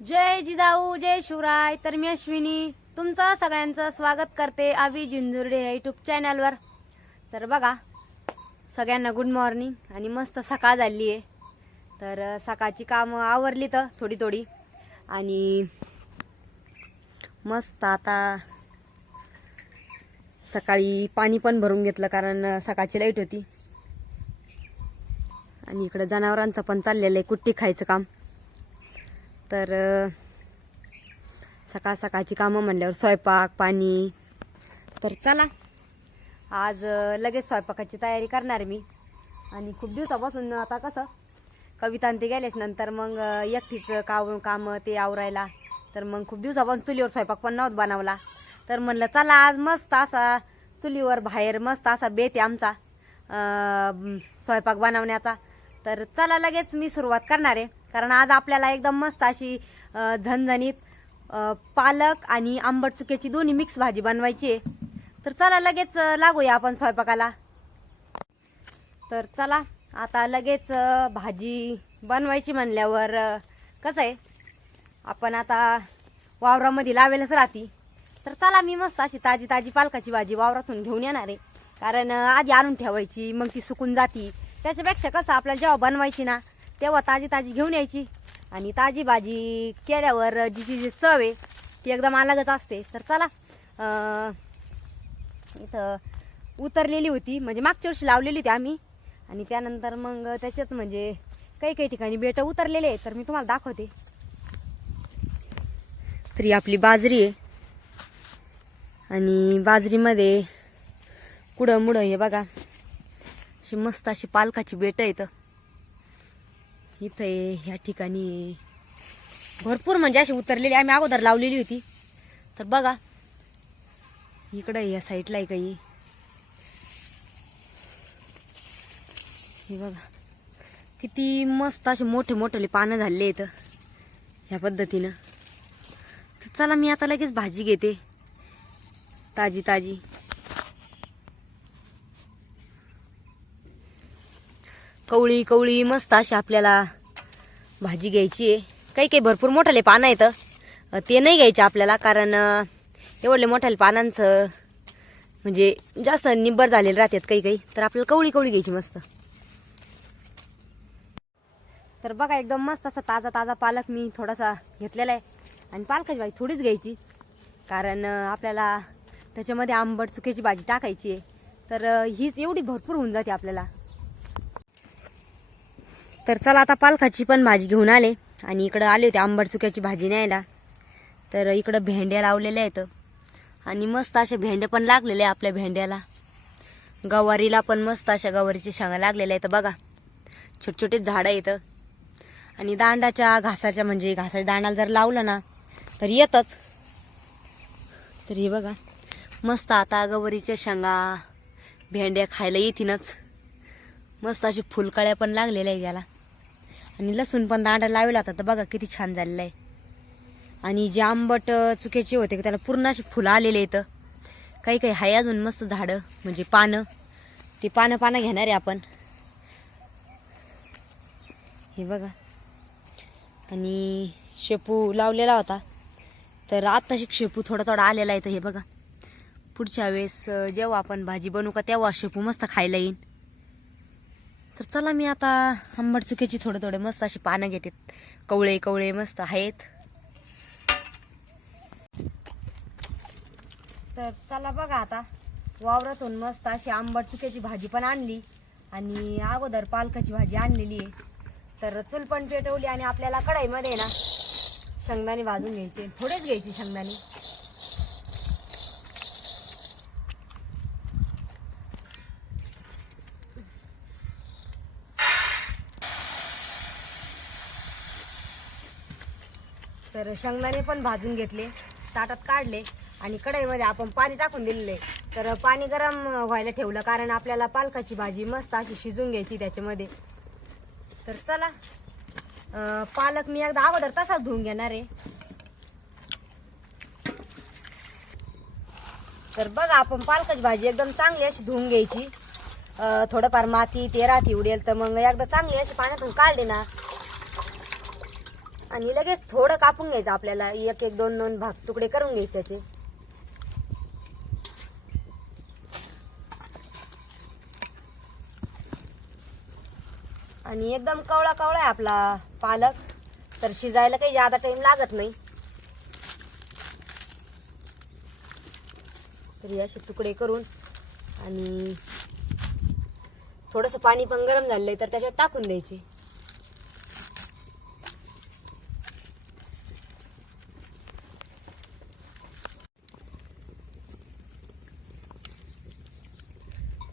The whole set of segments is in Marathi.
जय जिजाऊ जय शिवराय. तर मी अश्विनी तुमचं सगळ्यांचं स्वागत करते आवी जिंजुर्डे या युट्यूब चॅनलवर तर बघा सगळ्यांना गुड मॉर्निंग आणि मस्त सकाळ झाली आहे. तर सकाळची कामं आवरली तर थोडी थोडी. आणि मस्त आता सकाळी पाणी पण भरून घेतलं कारण सकाळची लाइट होती. आणि इकडं जनावरांचं पण चाललेलं आहे कुट्टी खायचं काम. तर सकाळ सकाळची कामं म्हणल्यावर स्वयंपाक पाणी. तर चला आज लगेच स्वयंपाकाची तयारी करणार मी. आणि खूप दिवसापासून आता कसं कविता ते गेलेच नंतर मग अ, एकटीचं काव कामं ते आवरायला. तर मग खूप दिवसापासून चुलीवर स्वयंपाक पण नव्हत बनवला. तर म्हणलं चला आज मस्त असा चुलीवर बाहेर मस्त असा बेत आहे आमचा स्वयंपाक बनवण्याचा. तर चला लगेच मी सुरुवात करणार आहे. कारण आज आपल्याला एकदम मस्त अशी झणझणीत पालक आणि आंबट चुक्याची दोन्ही मिक्स भाजी बनवायची आहे. तर चला लगेच लागूया आपण स्वयंपाकाला. तर चला आता लगेच भाजी बनवायची म्हणल्यावर कसं आहे? आपण आता वावरामध्ये लावेलच राहती. तर चला मी मस्त अशी ताजी ताजी पालकाची भाजी वावरातून घेऊन येणार आहे. कारण आधी आणून ठेवायची मग ती सुकून जाती. त्याच्यापेक्षा कसं आपल्याला जेव्हा बनवायची ना तेव्हा ताजी ताजी घेऊन यायची. आणि ताजी भाजी केल्यावर जिची जी चव आहे ती एकदम अलगच असते. तर चला इथं उतरलेली होती. म्हणजे मागच्या वर्षी लावलेली होती आम्ही. आणि त्यानंतर मग त्याच्यात म्हणजे काही काही ठिकाणी बेट उतरलेले आहे तर मी तुम्हाला दाखवते. तरी आपली बाजरी आहे. आणि बाजरीमध्ये कुडं मुडं हे बघा. अशी मस्त अशी पालकाची बेट इथं इथं आहे ह्या ठिकाणी भरपूर म्हणजे अशी उतरलेली आम्ही अगोदर लावलेली होती. तर बघा इकडं या साईडला आहे काही. हे बघा किती मस्त असे मोठे मोठे पानं झाले इथं ह्या पद्धतीनं. तर चला मी आता लगेच भाजी घेते. ताजी ताजी. कवळी कवळी मस्त अशी आपल्याला भाजी घ्यायची आहे. काही काही भरपूर मोठाले पानं आहेत. ते नाही घ्यायचे आपल्याला कारण एवढले मोठ्याले पानांचं म्हणजे जास्त निब्बर झालेले राहतात काही काही. तर आपल्याला कवळी कवळी घ्यायची मस्त. तर बघा एकदम मस्त असा ताजा ताजा पालक मी थोडासा घेतलेला आहे. आणि पालकाची भाजी थोडीच घ्यायची. कारण आपल्याला त्याच्यामध्ये आंबट चुक्याची भाजी टाकायची आहे. तर हीच एवढी भरपूर होऊन जाते आपल्याला. तर चला आता पालखाची पण भाजी घेऊन आले. आणि इकडं आले होते आंबट चुक्याची भाजी न्यायला. तर इकडं भेंड्या लावलेल्या आहेत. आणि मस्त असे भेंडे पण लागलेले आहे आपल्या भेंड्याला. गवारीला पण मस्त अशा गवारीच्या शेंगा लागलेल्या आहेत बघा. छोटे छोटे झाडं येतं आणि दांडाच्या घासाच्या म्हणजे घासाच्या दांडाला जर लावलं ना तर येतच. तर हे बघा. मस्त आता गवारीच्या शेंगा भेंड्या खायला येतीनच मस्त अशी फुलकळ्या पण लागलेल्या आहे याला. आणि लसूण पण दांडा लावला होता तर बघा किती छान झालेला आहे. आणि जे आंबट चुकीचे चुक्याचे होते त्याला पूर्ण असे फुलं आलेले आहेत. काही काही हाय अजून मस्त झाडं म्हणजे पानं. ते पानं पानं घेणार आहे आपण. हे बघा. आणि शेपू लावलेला होता. तर आत्ताशी शेपू थोडा थोडा आलेला आहे तर हे बघा. पुढच्या वेळेस जेव्हा आपण भाजी बनवू का तेव्हा शेपू मस्त खायला येईन. तर चला मी आता आंबट चुक्याची थोडे थोडे मस्त अशी पानं घेते. कवळे कवळे मस्त आहेत. तर चला बघा आता. वावरातून मस्त अशी आंबट चुक्याची भाजी पण आणली. आणि अगोदर पालकाची भाजी आणलेली आहे. तर चूल पण पेटवली आणि आपल्याला कढईमध्ये ना शेंगदाणे भाजून घ्यायचे. थोडेच घ्यायचे शेंगदाणे. तर शेंगदाणे पण भाजून घेतले ताटात काढले आणि कढईमध्ये आपण पाणी टाकून दिलेले. तर पाणी गरम व्हायला ठेवलं कारण आपल्याला पालकाची भाजी मस्त अशी शिजून घ्यायची त्याच्यामध्ये. तर चला पालक मी एकदा अगोदर तसाच धुवून घेणार आहे. तर बघा आपण पालकाची भाजी एकदम चांगली अशी धुवून घ्यायची. थोडंफार माती ते राती उडेल तर मग एकदा चांगली अशी पाण्यातून काढली ना आणि लगेच थोडं कापून घ्यायचं आपल्याला. एक एक दोन दोन भाग तुकडे करून घ्यायचे त्याचे. आणि एकदम कवळा कवळा आहे आपला पालक. तर शिजायला काही जादा टाइम लागत नाही. तरी असे तुकडे करून आणि थोडंसं पाणी पण गरम झालंय तर त्याच्यात टाकून द्यायचे.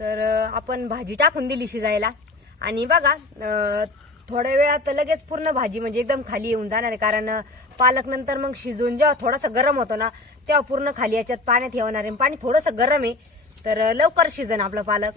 तर आपण भाजी टाकून दिली शिजायला. आणि बघा थोड्या वेळात लगेच पूर्ण भाजी म्हणजे एकदम खाली येऊन जाणार आहे. कारण पालक नंतर मग शिजून जेव्हा थोडासा गरम होतो ना तेव्हा पूर्ण खाली याच्यात पाण्यात येणार आहे. पाणी थोडंसं गरम आहे. तर लवकर शिजन आपलं पालक.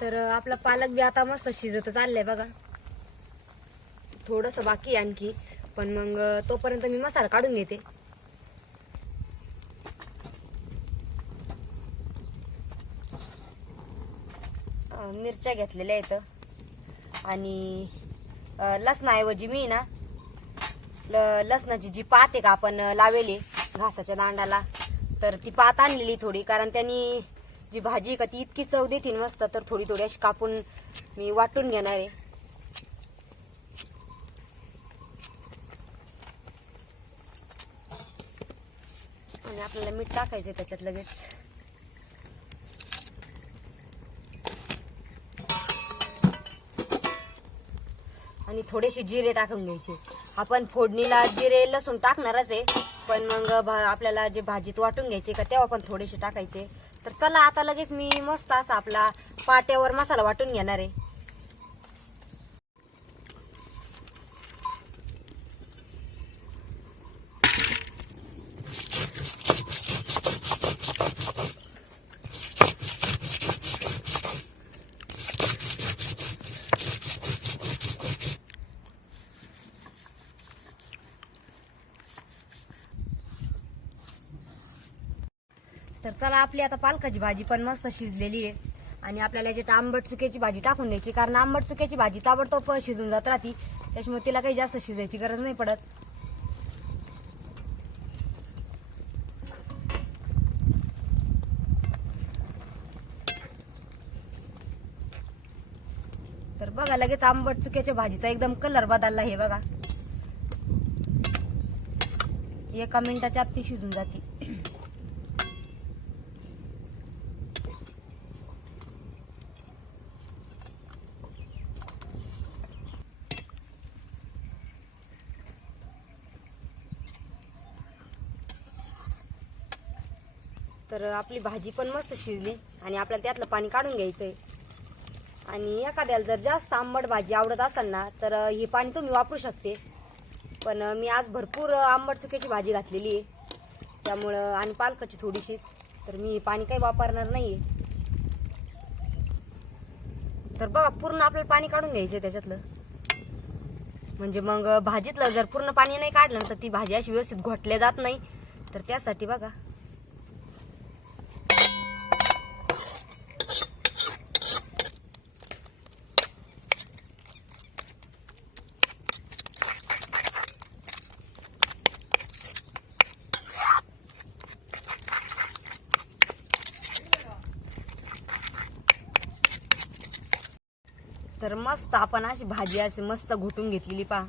तर आपला पालक बी आता मस्त शिजत चाललंय बघा. थोडस बाकी आणखी पण मग तोपर्यंत मी मसाला काढून घेते. मिरच्या घेतलेल्या आहेत. आणि लसणाऐवजी मी ना ल- लसणाची जी पात आहे का आपण लावेली घासाच्या दांडाला तर ती पात आणलेली थोडी कारण त्यांनी जी भाजी का ती इतकी चव देतील मस्त. तर थोडी थोडी अशी कापून मी वाटून घेणार आहे. आणि आपल्याला मीठ टाकायचं त्याच्यात लगेच. आणि थोडेसे जिरे टाकून घ्यायचे. आपण फोडणीला जिरे लसूण टाकणारच आहे. पण मग भा- आपल्याला जे भाजीत वाटून घ्यायचे का तेव्हा पण थोडेसे टाकायचे. तर चला आता लगेच मी मस्त असा आपला पाट्यावर मसाला वाटून घेणार आहे तर चला आपली आता पालकाची भाजी पण मस्त शिजलेली आहे. आणि आपल्याला याच्यात आंबट चुक्याची भाजी टाकून द्यायची. कारण आंबट चुक्याची भाजी ताबडतोब शिजून जात राहती. त्याच्यामुळे तिला काही जास्त शिजायची गरज नाही पडत. तर बघा लगेच आंबट चुक्याच्या भाजीचा एकदम कलर बदलला हे बघा. एका मिनिटाच्या आत ती शिजून जाते. तर आपली भाजी पण मस्त शिजली आणि आपल्याला त्यातलं पाणी काढून घ्यायचंय. आणि एखाद्याला जर जास्त आंबट भाजी आवडत असेल ना तर हे पाणी तुम्ही वापरू शकते. पण मी आज भरपूर आंबट चुक्याची भाजी घातलेली आहे. त्यामुळं आणि पालकाची थोडीशीच. तर मी पाणी काही वापरणार नाही तर बघा पूर्ण आपल्याला पाणी काढून घ्यायचं आहे त्याच्यातलं. म्हणजे मग भाजीतलं जर पूर्ण पाणी नाही काढलं तर ती भाजी अशी व्यवस्थित घोटल्या जात नाही. तर त्यासाठी बघा तर मस्त आपण अशी भाजी अशी मस्त घुटून घेतलेली पा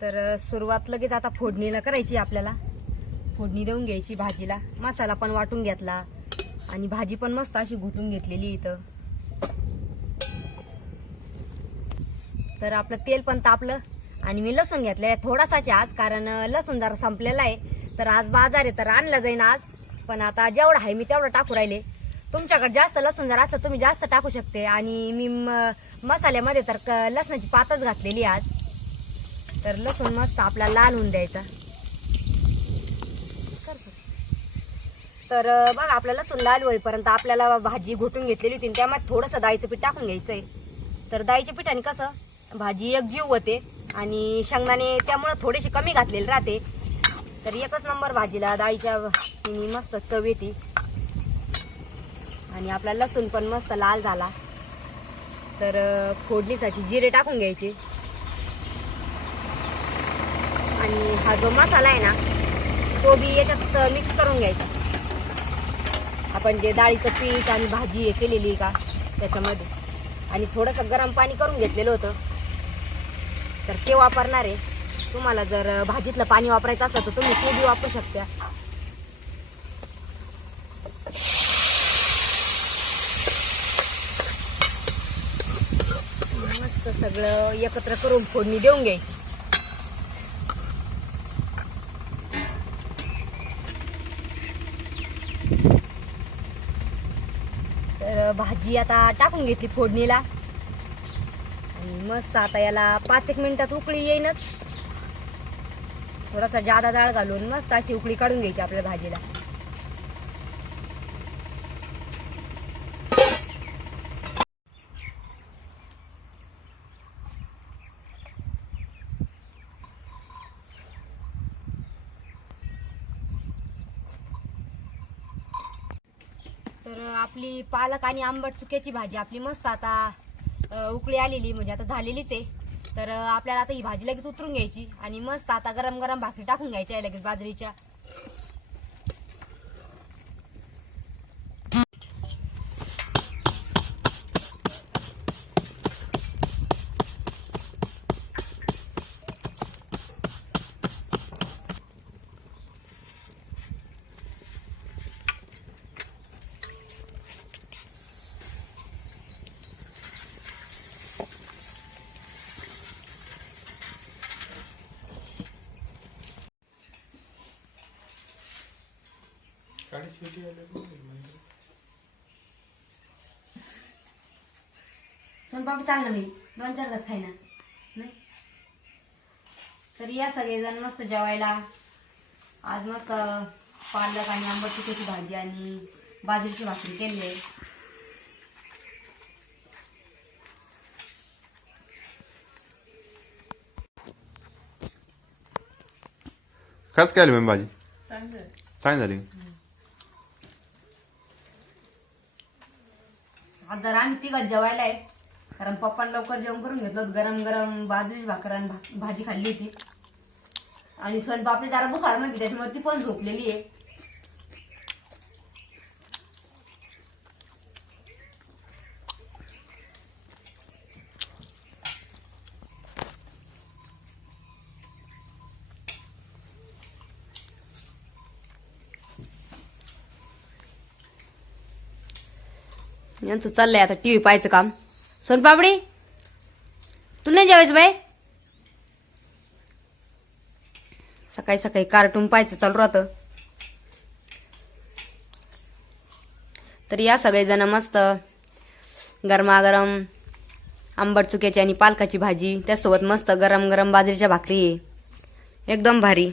तर सुरुवात लगेच आता फोडणीला करायची आपल्याला. फोडणी देऊन घ्यायची भाजीला. मसाला पण वाटून घेतला. आणि भाजी पण मस्त अशी घुटून घेतलेली इथं. तर आपलं तेल पण तापलं. आणि मी लसूण घेतलंय थोडासाच आज कारण लसूण जरा संपलेला आहे. तर आज बाजार आहे तर आणलं जाईन आज. पण आता जेवढं आहे मी तेवढं टाकू राहिले. तुमच्याकडे जास्त लसूण जर असलं तुम्ही जास्त टाकू शकते. आणि मी म- मसाल्यामध्ये तर क- लसणाची पातच घातलेली आज. तर लसूण मस्त आपला लाल होऊन द्यायचा. तर बघा आपला लसूण लाल होईपर्यंत आपल्याला भाजी घोटून घेतलेली होती. आणि त्यामध्ये थोडंसं डाळीचं पीठ टाकून घ्यायचंय. तर डाळीच्या पिठाने कसं भाजी एकजीव होते. आणि शेंगदाणे त्यामुळं थोडेसे कमी घातलेले राहते. तर एकच नंबर भाजीला डाळीच्या मस्त चव येते. आणि आपला लसूण पण मस्त लाल झाला. तर फोडणीसाठी जिरे टाकून घ्यायचे. आणि हा जो मसाला आहे ना तो बी याच्यात मिक्स करून घ्यायचा. आपण जे डाळीचं पीठ आणि भाजी हे केलेली आहे का त्याच्यामध्ये. आणि थोडंसं गरम पाणी करून घेतलेलं होतं. तर ते वापरणार आहे. तुम्हाला जर भाजीतलं पाणी वापरायचं असलं तर तुम्ही ते बी वापरू शकता. मस्त सगळं एकत्र करून फोडणी देऊन घ्यायची तर भाजी आता टाकून घेतली फोडणीला. आणि मस्त आता याला पाच एक मिनिटात उकळी येईनच. थोडासा जादा डाळ घालून मस्त अशी उकळी काढून घ्यायची आपल्या भाजीला. तर आपली पालक आणि आंबट चुक्याची भाजी आपली मस्त आता उकळी आलेली म्हणजे आता झालेलीच आहे. तर आपल्याला आता ही भाजी लगेच उतरून घ्यायची. आणि मस्त आता गरम गरम भाकरी टाकून घ्यायच्या आहे लगेच बाजरीच्या. सोनपापडी चांगलं मी दोन चार घास खाईना नाही? तर या सगळेजण मस्त जेवायला. आज मस्त पालक आणि आंबट चुक्याची भाजी आणि बाजरीची भाकरी केली. आहे कस काय भाजी? चांगलं चांगली झाली. आज जरा आम्ही तिघं जेवायला आहे कारण पप्पांनी लवकर जेवण करून घेतलं गरम गरम बाजरीची भाकर आणि भा- भाजी खाल्ली होती. आणि सोनपापडी जरा बुखार म्हणते त्याच्यामुळे ती पण झोपलेली आहे. यांचं चाललंय आता टी व्ही पाहायचं काम. सोनपापडी तुला नाही जेवायचं बाय सकाळी सकाळी कार्टून पाहायचं चालू राहतं. तर या सगळेजण मस्त. गरमागरम आंबट चुक्याची आणि पालकाची भाजी त्यासोबत मस्त गरम गरम बाजरीच्या भाकरी. एकदम भारी.